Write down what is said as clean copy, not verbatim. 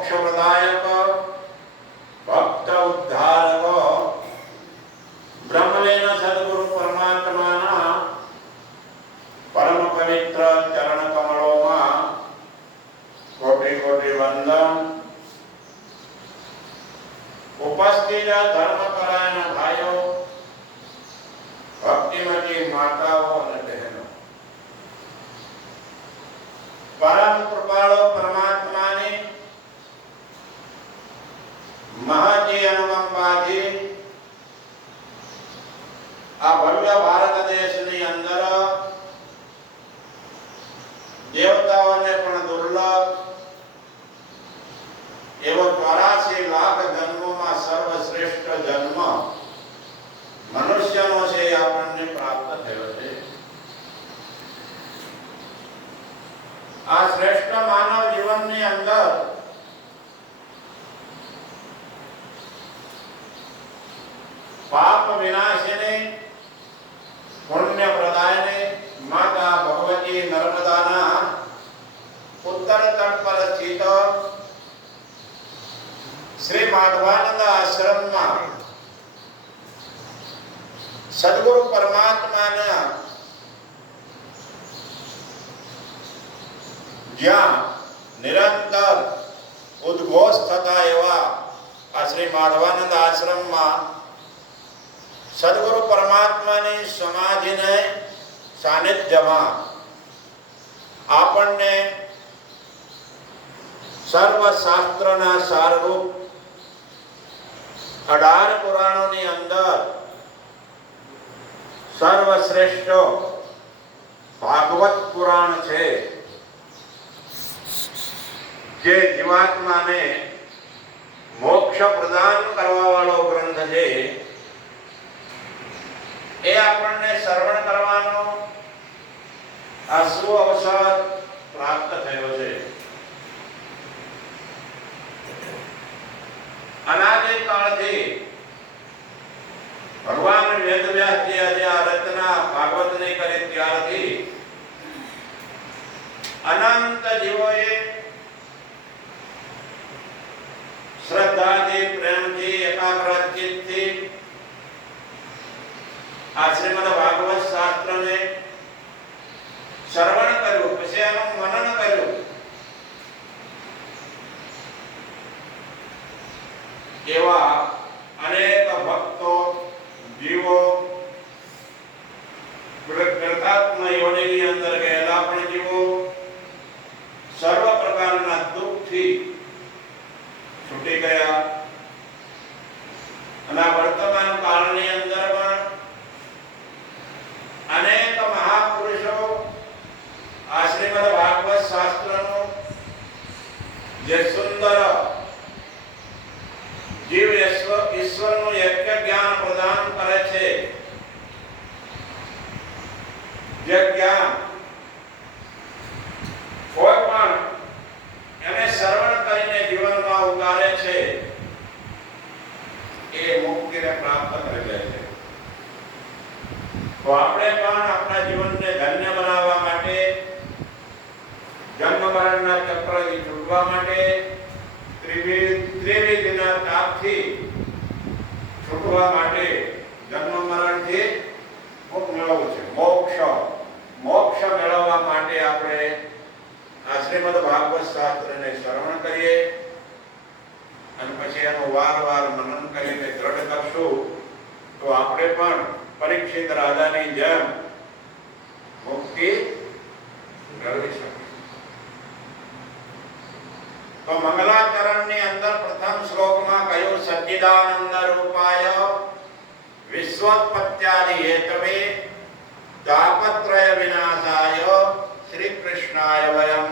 मोक्षप्रदायक भक्त उद्धारक ब्रह्मलीन सद्गुरु परमात्माना परम पवित्र चरण कमलों कोटि कोटि वंदन। उपस्थित धर्मपरायण भाइयों, भक्तिमती माताओं और बहनों, परम कृपाळु परमात्मा ने महाजी अनुकंपाथी आ भव्य भारत देश ની અંદર દેવતાઓને પણ દુર્લભ એવો 84 લાખ જન્મોમાં સર્વશ્રેષ્ઠ જન્મ મનુષ્યનો છે આપણને પ્રાપ્ત થયો છે। આ શ્રેષ્ઠ માનવ જીવનની અંદર पाप विनाशिनी पुण्य प्रदायिनी माता भगवती नर्मदाना उत्तर तट पर स्थित श्री माधवानंद आश्रम में सद्गुरु परमात्मा ने ज्या निरंतर उद्घोष थता एवा श्री माधवानंद आश्रम में सद्गुरु परमात्मा ने समाधि ने सानिध्य में आपने सर्वशास्त्रना साररूप 18 पुराणों ની અંદર सर्वश्रेष्ठ भागवत पुराण છે જે જીવાત્માને મોક્ષ પ્રદાન કરવા વાળો ગ્રંથ છે। એ આપણને શ્રવણ કરવાનો આ સુઅવસર પ્રાપ્ત થયો છે। અનાદિ કાળથી ભગવાન વેદવ્યાસજી આજે આ રચના ભાગવતની કરી ત્યારથી અનંત જીવોએ શ્રદ્ધાથી પ્રેમથી એકાગ્ર ચિત્તથી श्रीमद भागवत शास्त्र ने श्रवण कर्यु, पछी एनु मनन कर्यु। एवा अनेक भक्तों जीवो कृतात्म योनि ની અંદર ગયેલા પણ જીવો સર્વ પ્રકારના દુઃખથી છૂટી ગયા અને વર્તમાન કાળની અંદર પણ अनेक महापुरुषों श्रीमद भागवत शास्त्र सुंदर जीव ईश्वर यज्ञ ज्ञान प्रदान करे छे। ज्ञान कोई पण एने श्रवण करीने जीवन में उतारे छे ए मुक्ति ने प्राप्त करी ले छे। तो આપણે પણ આપણા જીવનને ધન્ય બનાવવા માટે જન્મ મરણના ચક્રથી છૂટવા માટે ત્રિવિધના તાપથી છૂટવા માટે જન્મ મરણથી મુક્ત મેળવવું છે। મોક્ષ મેળવવા માટે આપણે આ શ્રીમદ ભાગવત શાસ્ત્રને શ્રવણ કરીએ અને પછી એનું વારવાર મનન કરીને દ્રઢ કરશું તો આપણે પણ परीक्षित राजा ने जेम मुक्ति मेळवी शके। तो मंगलाचरण ने अंदर प्रथम श्लोक में कहो सच्चिदानंद रूपाय विश्वोत्पत्त्यादि हेतवे तापत्रय विनाशाय श्री कृष्णाय वयं